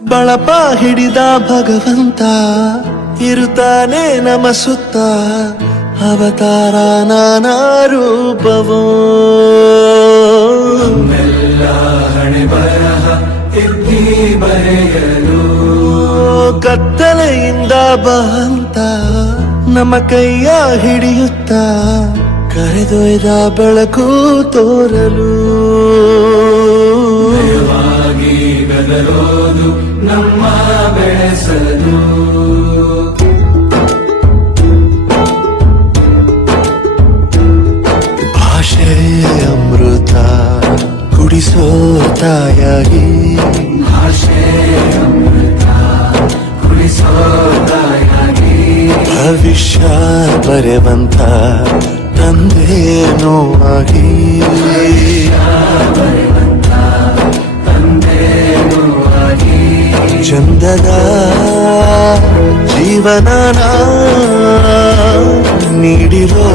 ಬಳಪ ಹಿಡಿದ ಭಗವಂತ ಇರುತ್ತಾನೆ ನಮ ಸುತ್ತ ಅವತಾರ ನಾನಾ ರೂಪವೋ ನಮ್ಮೆಲ್ಲ ಹಣೆ ಬರಹ ತಿದ್ದಿ ಬರೆಯಲು ಕತ್ತಲೆಯಿಂದ ಬಂತ ನಮ್ಮ ಕೈಯ ಹಿಡಿಯುತ್ತ ಕರೆದೊಯ್ದ ಬೆಳಕು ತೋರಲು ಭಯವಾಗಿ ಗದರೋದು ನಮ್ಮ ಬೆಳೆಸಲು ಭಾಷೆ ಅಮೃತ ಕುಡಿಸೋ ತಾಯಾಗಿ ಭಾಷೆ ಅಮೃತ ಕುಡಿಸೋ ತಾಯಾಗಿ ಭವಿಷ್ಯ ಬರೆವಂತ ತಂದೇನೋ ಆಗಿ ತಂದೇನೂ ಆಗಿ ಚಂದದ ಜೀವನ ನೀಡಿರೋ